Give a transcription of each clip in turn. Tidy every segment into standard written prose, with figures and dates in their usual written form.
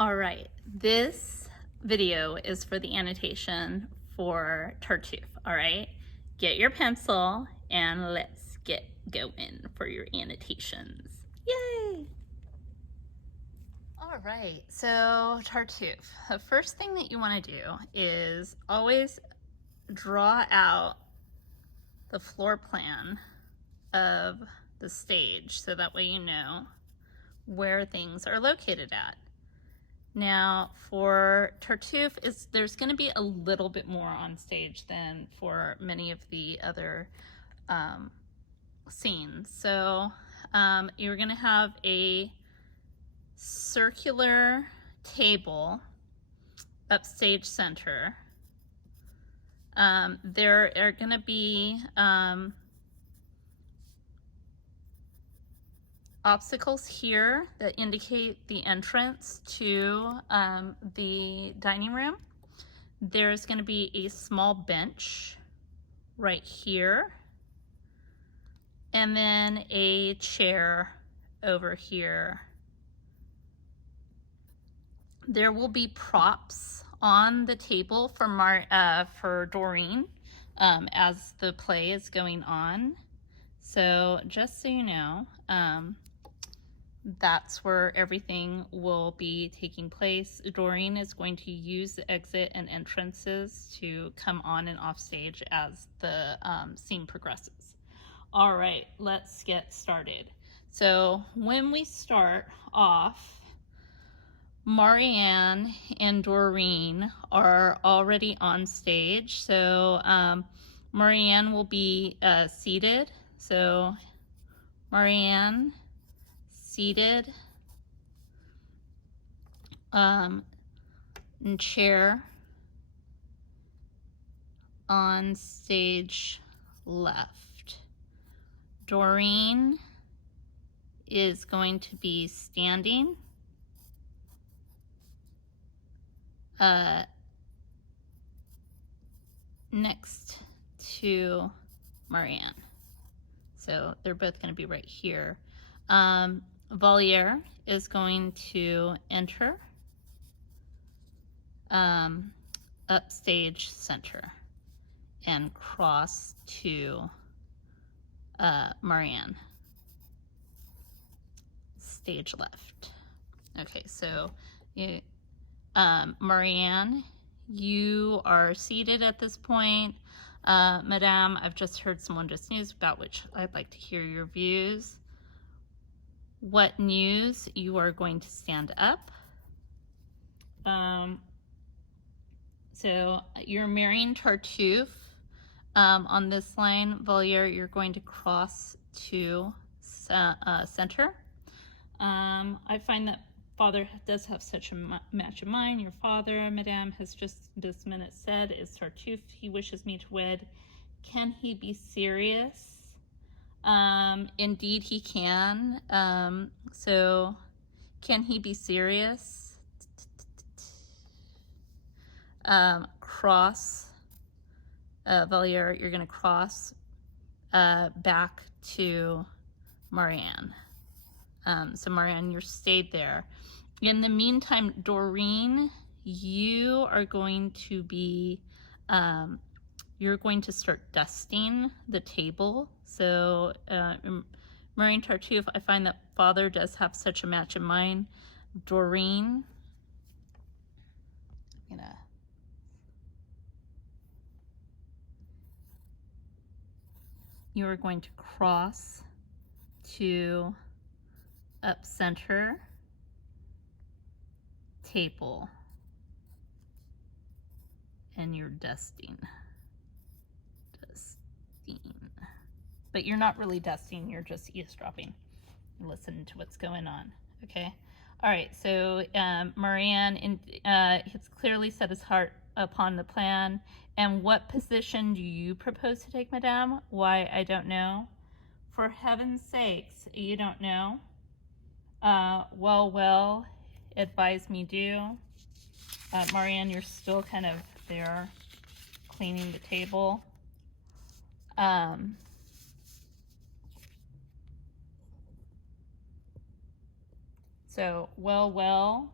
All right, this video is for the annotation for Tartuffe, all right? Get your pencil and let's get going for your annotations. Yay! All right, so Tartuffe, the first thing that you want to do is always draw out the floor plan of the stage so that way you know where things are located at. Now for Tartuffe, there's going to be a little bit more on stage than for many of the other scenes. So you're going to have a circular table upstage center. There are going to be obstacles here that indicate the entrance to the dining room. There's going to be a small bench right here, and then a chair over here. There will be props on the table for Doreen as the play is going on. So just so you know, that's where everything will be taking place. Doreen is going to use the exit and entrances to come on and off stage as the scene progresses. All right, let's get started. So when we start off, Marianne and Doreen are already on stage. So Marianne will be seated. So Marianne, seated, and chair on stage left. Doreen is going to be standing next to Marianne. So they're both going to be right here. Valier is going to enter upstage center and cross to Marianne, stage left. Okay, so Marianne, you are seated at this point. Madame, I've just heard some wondrous news about which I'd like to hear your views. What news? You are going to stand up. So you're marrying Tartuffe. On this line, Valier, you're going to cross to center. I find that father does have such a match of mind. Your father, Madame, has just this minute said, is Tartuffe he wishes me to wed. Can he be serious? Indeed he can. So can he be serious? Cross, Valier, you're gonna cross back to Marianne. So Marianne, you're stayed there. In the meantime, Doreen, you are going to be, you're going to start dusting the table. So Marianne, Tartuffe, I find that father does have such a match in mind. Doreen, you are going to cross to up center table, and you're dusting. But you're not really dusting, you're just eavesdropping. Listen to what's going on, okay? All right, so Marianne has clearly set his heart upon the plan. And what position do you propose to take, Madame? Why, I don't know. For heaven's sakes, you don't know? Well, advise me do. Marianne, you're still kind of there cleaning the table. So, well,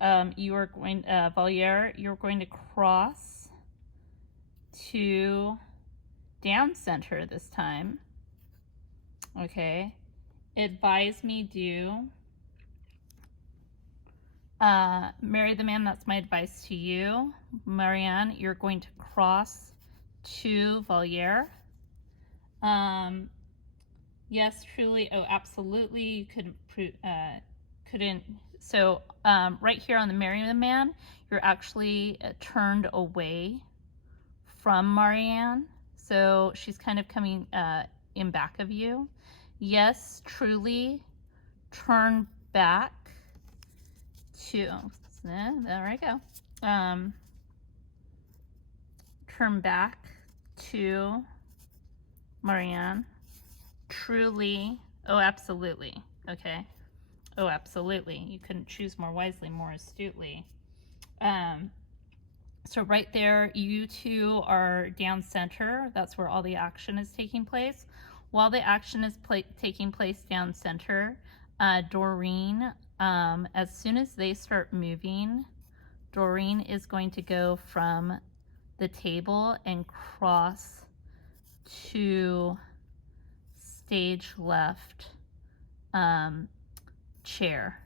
You are going, Voliere, you're going to cross to down center this time. Okay. Advise me do. Marry the man, that's my advice to you. Marianne, you're going to cross to Voliere. Yes, truly. Oh, absolutely. You couldn't. So right here on the marry the man, you're actually turned away from Marianne. So she's kind of coming in back of you. Yes, truly. Turn back to, there I go. Turn back to Marianne. Truly, oh, absolutely. Okay. Oh, absolutely. You couldn't choose more wisely, more astutely. So right there, you two are down center. That's where all the action is taking place. While the action is taking place down center, Doreen, as soon as they start moving, Doreen is going to go from the table and cross to stage left chair.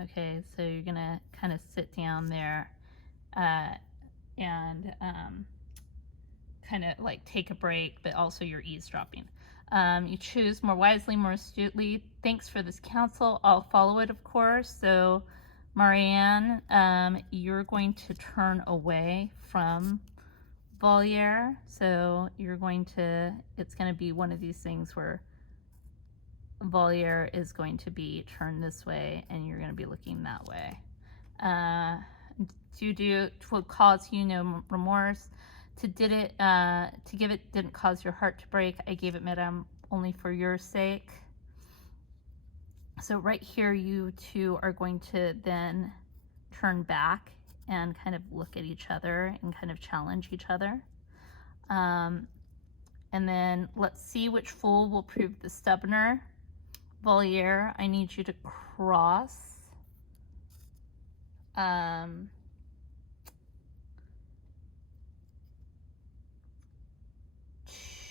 Okay, so you're gonna kind of sit down there and kind of like take a break, but also you're eavesdropping. You choose more wisely, more astutely. Thanks for this counsel. I'll follow it, of course. So, Marianne, you're going to turn away from Voliere. So you're going to, it's going to be one of these things where Voliere is going to be turned this way and you're going to be looking that way. To will cause you no remorse. To give it didn't cause your heart to break. I gave it, madame, only for your sake. So right here, you two are going to then turn back and kind of look at each other and kind of challenge each other. And then let's see which fool will prove the stubborner. Voliere, I need you to cross.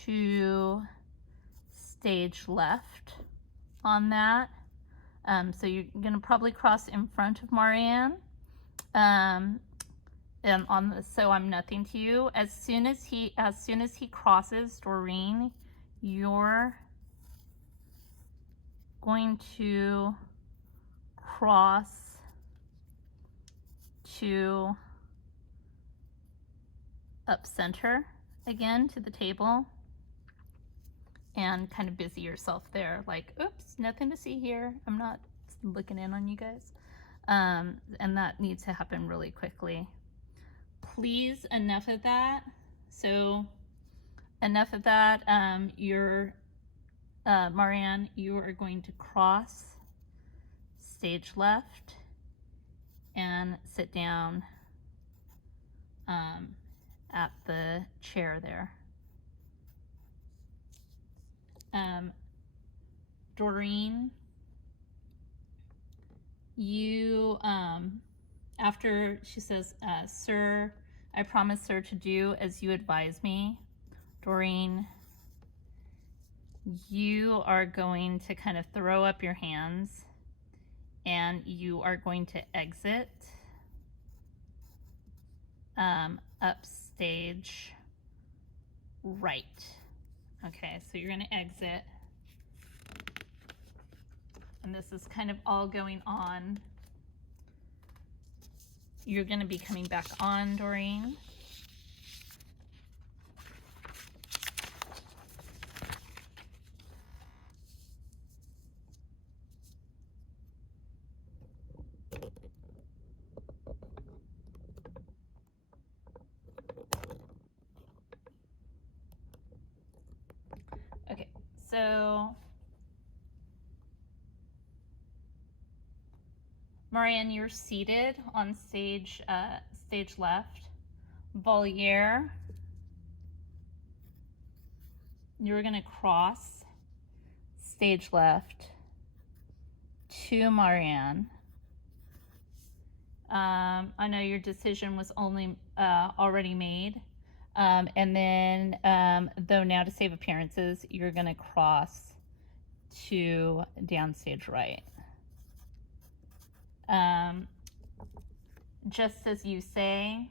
To stage left on that. So you're gonna probably cross in front of Marianne. And on the, so I'm nothing to you. As soon as he crosses Doreen, you're going to cross to up center again to the table and kind of busy yourself there, like, oops, nothing to see here. I'm not looking in on you guys. And that needs to happen really quickly. Please, enough of that. So enough of that. Marianne, you are going to cross stage left and sit down at the chair there. Doreen, you, after she says, sir, I promise, sir, to do as you advise me. Doreen, you are going to kind of throw up your hands and you are going to exit upstage right. Okay, so you're going to exit. And this is kind of all going on. You're going to be coming back on, Doreen. Okay, so Marianne, you're seated on stage left. Voliere, you're going to cross stage left to Marianne. I know your decision was only already made. And then, though now to save appearances, you're going to cross to downstage right. Just as you say,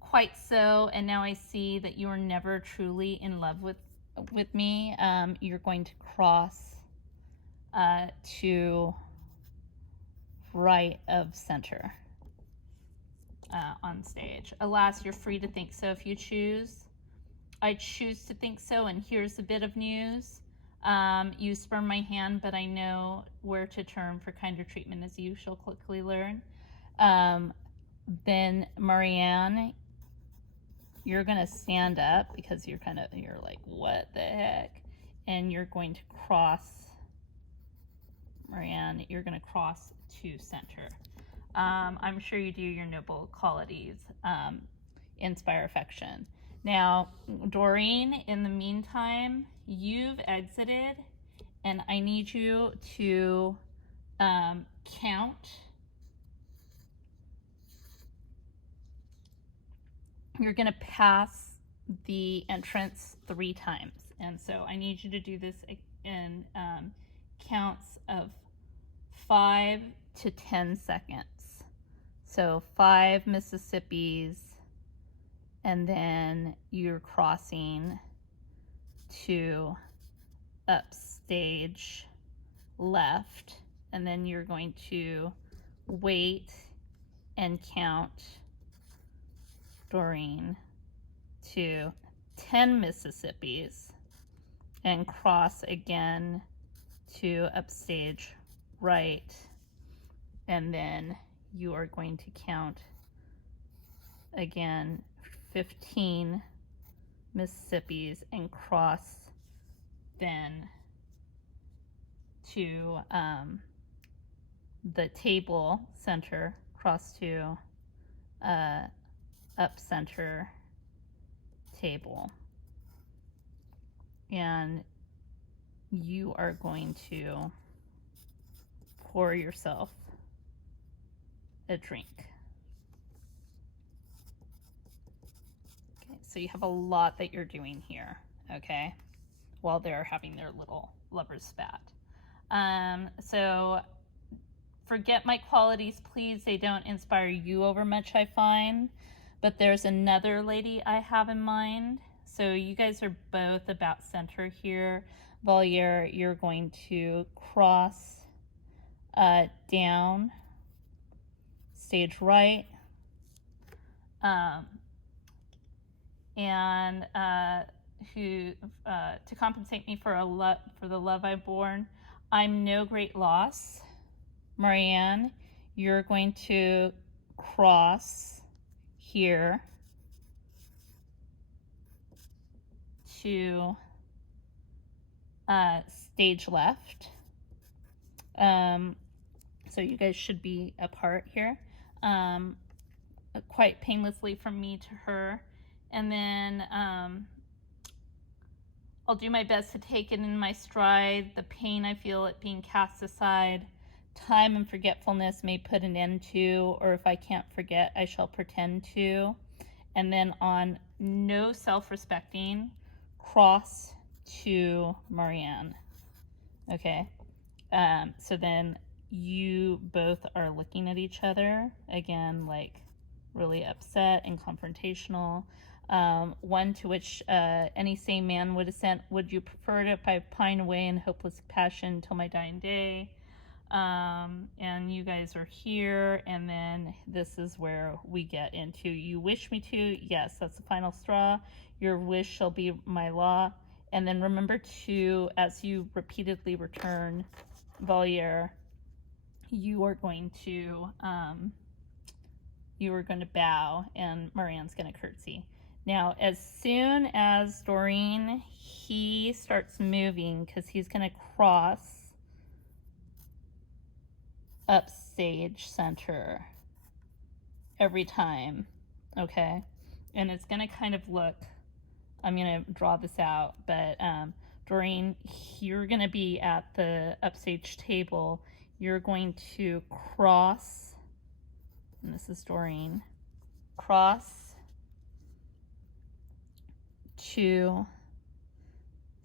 quite so, and now I see that you are never truly in love with me. You're going to cross to right of center on stage. Alas, you're free to think so if you choose. I choose to think so, and here's a bit of news. You spurn my hand, but I know where to turn for kinder treatment, as you shall quickly learn. Then Marianne, you're gonna stand up because you're like, what the heck? And you're going to cross, Marianne, you're gonna cross to center. I'm sure you do. Your noble qualities inspire affection. Now, Doreen, in the meantime, you've exited, and I need you to count. You're going to pass the entrance 3 times, and so I need you to do this in counts of 5 to 10 seconds. So 5 Mississippis, and then you're crossing to upstage left, and then you're going to wait and count, Doreen, to 10 Mississippis and cross again to upstage right, and then you are going to count again 15 Mississippis and cross then to the table center, cross to up center table, and you are going to pour yourself a drink. Okay, so you have a lot that you're doing here, okay, while they're having their little lover's spat. So forget my qualities, please. They don't inspire you over much, I find. But there's another lady I have in mind. So you guys are both about center here. Valier, you're going to cross down, stage right, and to compensate me for the love I've borne, I'm no great loss. Marianne, you're going to cross here to stage left. So you guys should be apart here, quite painlessly from me to her. And then I'll do my best to take it in my stride, the pain I feel at being cast aside. Time and forgetfulness may put an end to, or if I can't forget, I shall pretend to. And then on no self-respecting, cross to Marianne. Okay, so then you both are looking at each other, again, like really upset and confrontational. One to which any sane man would assent, would you prefer it if I pine away in hopeless passion till my dying day? And you guys are here, and then this is where we get into, you wish me to, yes, that's the final straw, your wish shall be my law. And then remember to, as you repeatedly return, Valier, you are going to bow, and Marianne's going to curtsy. Now, as soon as Doreen, he starts moving, because he's going to cross upstage center every time, okay? And it's going to kind of look, I'm going to draw this out, but Doreen, you're going to be at the upstage table. you're going to cross, and this is Doreen, cross to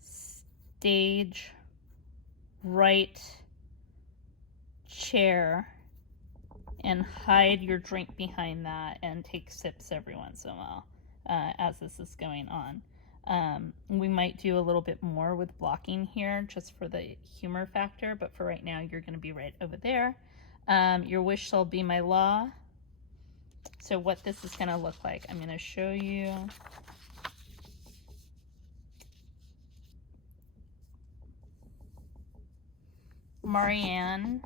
stage right chair and hide your drink behind that and take sips every once in a while as this is going on. We might do a little bit more with blocking here just for the humor factor, but for right now you're going to be right over there. Your wish shall be my law. So what this is going to look like, I'm going to show you. Marianne.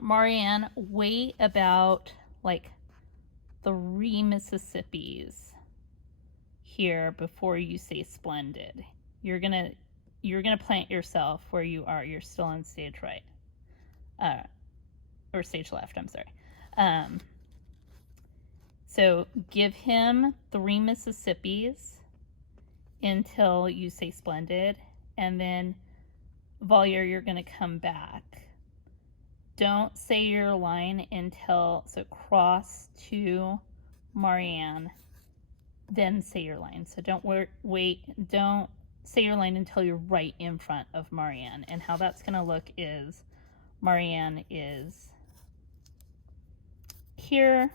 Marianne, wait about like 3 Mississippis here before you say splendid. You're gonna plant yourself where you are. You're still on stage right, or stage left. I'm sorry. So give him 3 Mississippis until you say splendid, and then Valier, you're gonna come back. Don't say your line until, so cross to Marianne, then say your line. So don't don't say your line until you're right in front of Marianne. And how that's going to look is Marianne is here,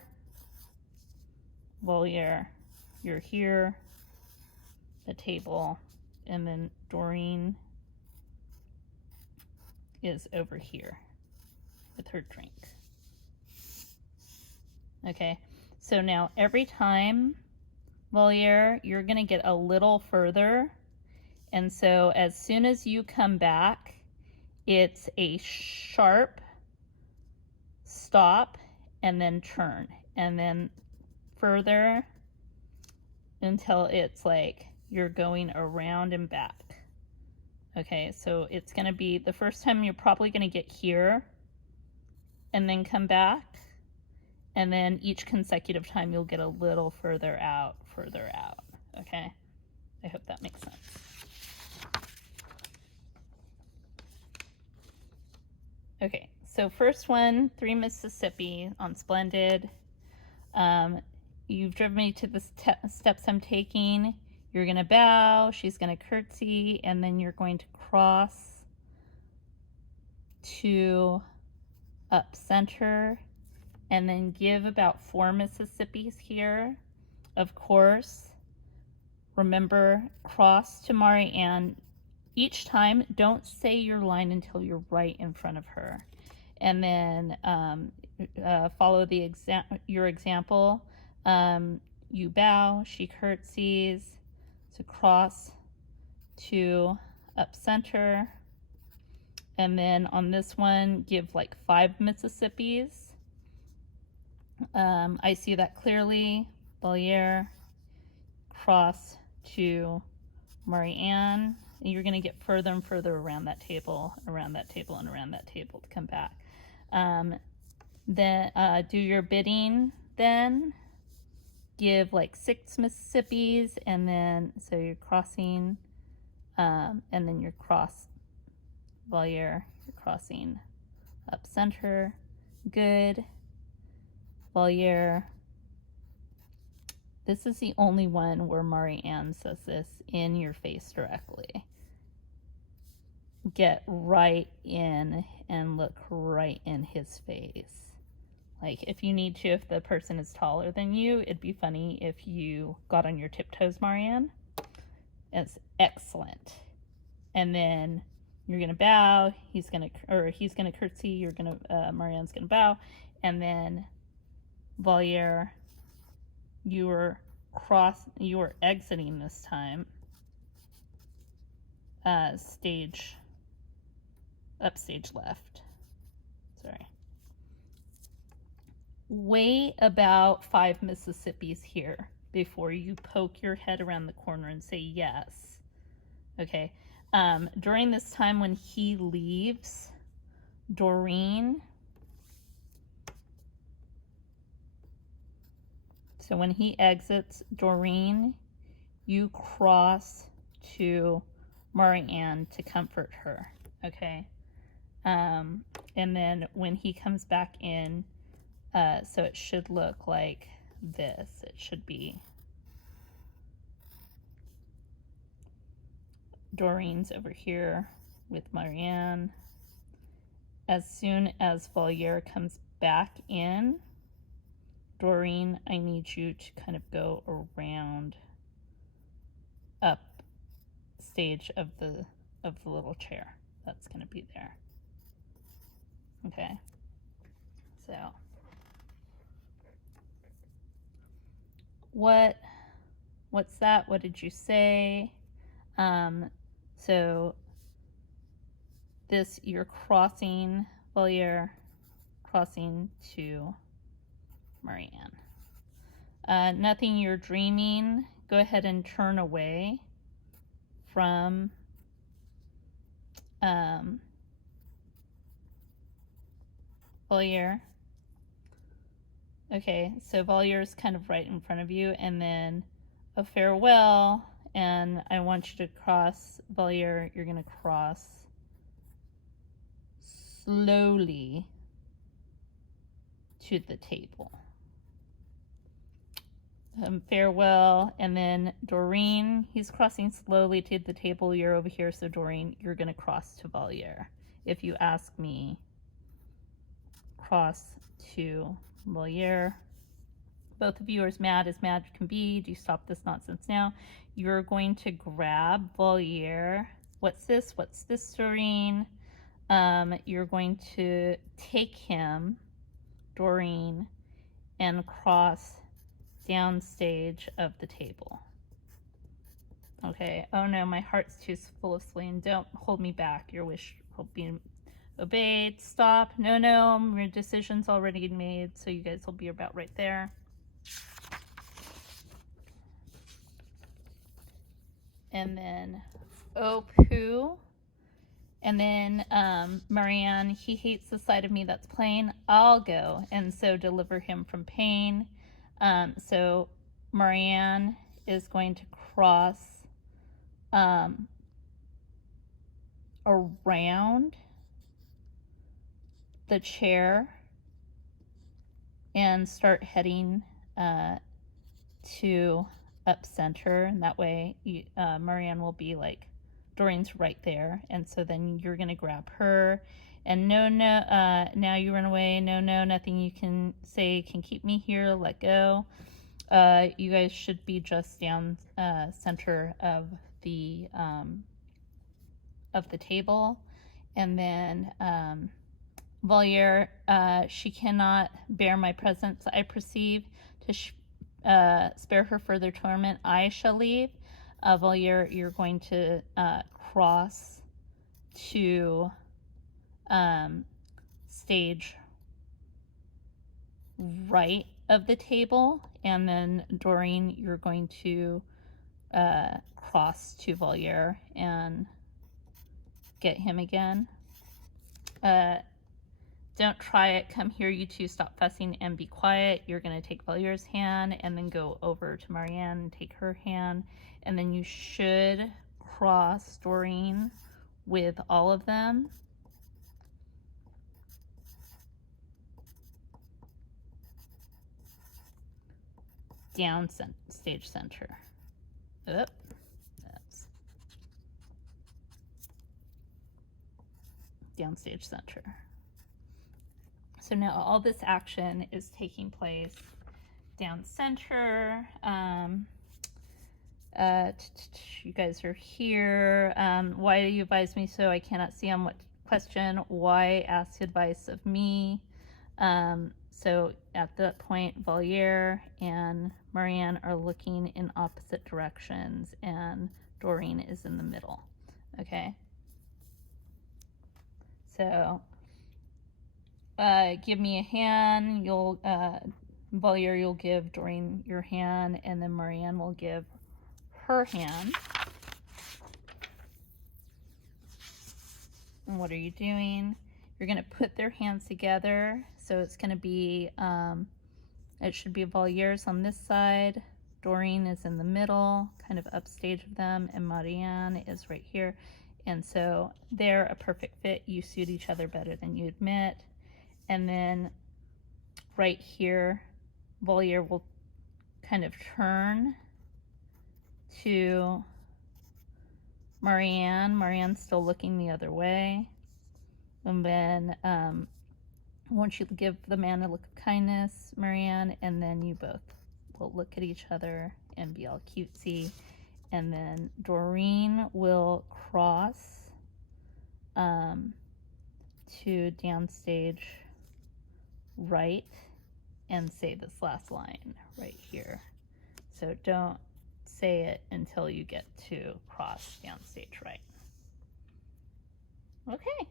Valier, you're here, the table, and then Doreen is over here with her drink. Okay, so now every time, Valier, you're going to get a little further. And so as soon as you come back, it's a sharp stop and then turn. And then further until it's like you're going around and back. Okay, so it's going to be, the first time you're probably going to get here and then come back. And then each consecutive time you'll get a little further out. Okay, I hope that makes sense. Okay, so first one, 3 Mississippi on Splendid. You've driven me to the steps I'm taking. You're gonna bow, she's gonna curtsy, and then you're going to cross to up center, and then give about 4 Mississippis here. Of course, remember, cross to Marianne. Each time, don't say your line until you're right in front of her. And then follow your example. You bow, she curtsies. So cross to up center. And then on this one, give like 5 Mississippis. I see that clearly. Valier, cross to Marianne. You're going to get further and further around that table, and around that table to come back. Then do your bidding. Then give like 6 Mississippis, and then so you're crossing, and then you're Valier, you're crossing up center. Good. Valier. This is the only one where Marianne says this in your face directly. Get right in and look right in his face. Like if you need to, if the person is taller than you, it'd be funny if you got on your tiptoes, Marianne. It's excellent. And then you're gonna bow, he's gonna curtsy, Marianne's gonna bow, and then Valier, you are exiting this time upstage left. Sorry. Wait about 5 Mississippis here before you poke your head around the corner and say yes. Okay. During this time when he leaves, Doreen, so when he exits, Doreen, you cross to Marianne to comfort her, okay? And then when he comes back in, so it should look like this. It should be Doreen's over here with Marianne. As soon as Valier comes back in, Doreen, I need you to kind of go around up stage of the little chair that's going to be there. Okay. So what's that? What did you say? So this, you're crossing Valier, crossing to Marianne. Nothing you're dreaming. Go ahead and turn away from Valier. Okay, so Valier is kind of right in front of you, and then a farewell, and I want you to cross Valier. You're going to cross slowly to the table. Farewell, and then Doreen, he's crossing slowly to the table. You're over here, so Doreen, you're going to cross to Valier. If you ask me, cross to Valier. Both of you are as mad can be. Do you stop this nonsense now? You're going to grab Valier. What's this? What's this, Doreen? You're going to take him, Doreen, and cross downstage of the table. Okay. Oh no, my heart's too full of spleen. Don't hold me back. Your wish will be obeyed. Stop. No, your decision's already made, so you guys will be about right there. And then poo. And then Marianne, he hates the side of me that's plain. I'll go and so deliver him from pain. So Marianne is going to cross around the chair and start heading to up center, and that way Marianne will be like, Doreen's right there, and so then you're gonna grab her, and now you run away. No, nothing you can say can keep me here. Let go. You guys should be just down center of the table, and then Valier, she cannot bear my presence, I perceive. To spare her further torment, I shall leave. Valier, you're going to cross to stage right of the table, and then Doreen, you're going to cross to Valier and get him again. Don't try it. Come here, you two. Stop fussing and be quiet. You're going to take Valier's hand and then go over to Marianne and take her hand. And then you should cross Doreen with all of them. Down stage center. Oop. That's down stage center. So now all this action is taking place down center. You guys are here. Why do you advise me so? I cannot see on what question. Why ask advice of me? So at that point, Valier and Marianne are looking in opposite directions, and Doreen is in the middle. Okay. So give me a hand. Valier, you'll give Doreen your hand, and then Marianne will give her hand. And what are you doing? You're going to put their hands together. So it's going to be, it should be Valier's on this side, Doreen is in the middle, kind of upstage of them, and Marianne is right here. And so they're a perfect fit. You suit each other better than you admit. And then right here, Voliere will kind of turn to Marianne. Marianne's still looking the other way. And then once you give the man a look of kindness, Marianne, and then you both will look at each other and be all cutesy. And then Doreen will cross to downstage right and say this last line right here. So don't say it until you get to cross downstage right. Okay.